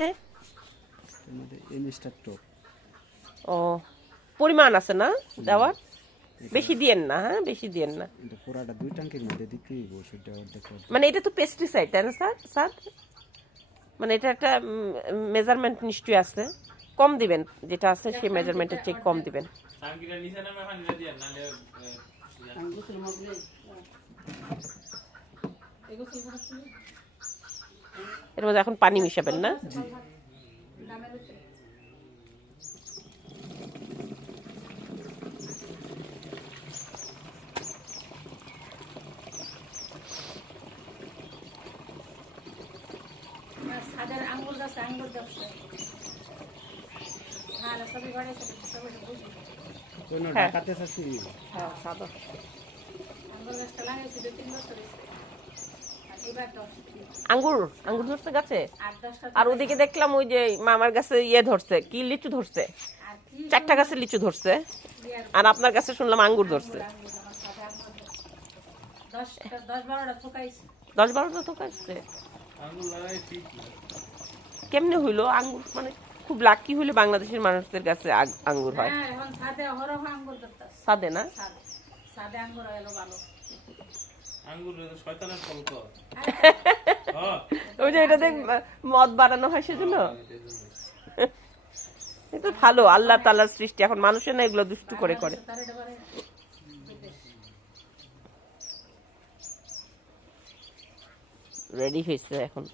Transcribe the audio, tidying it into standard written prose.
মধ্যে? এর মধ্যে এমিস্টার টপ। ও, পরিমাণ আছে না দেওয়ার? বেশি দিয়েন না, হ্যাঁ বেশি দিয়েন না। এটা পুরাটা 2 ট্যাঙ্কের মধ্যে দিতে হইব, সেটা অর্ধেক অর্ধেক। মানে এটা তো পেস্টিসাইড তাই না স্যার? স্যার মানে এটা একটা মেজারমেন্ট নিশ্চয়ই আছে, কম দিবেন, যেটা আছে সেই মেজারমেন্টের চেয়ে কম দিবেন। এর মধ্যে এখন পানি মিশাবেন না? কোনো হ্যাঁ। ঢাকাতে চাচ্ছি। হ্যাঁ সাদা। আঙ্গুর আঙ্গুর ধরছে গাছে? আর ওদিকে দেখলাম ওই যে মামার গাছে ইয়ে ধরছে, কি লিচু ধরছে, 4টা গাছে লিচু ধরছে, আর আপনার কাছে শুনলাম আঙ্গুর ধরছে। 10-12টা তো কাটছে। কেমনে হইলো আঙ্গুর? মানে খুব লাকি হইলে বাংলাদেশের মানুষদের কাছে আঙ্গুর হয়। সাদে না? ওই যে এটাতে মদ বানানো হয় সেজন্য। এটা ভালো, আল্লাহ তাআলার সৃষ্টি। এখন মানুষের না এগুলো দুষ্টু করে করে। রেডি হয়েছে এখন।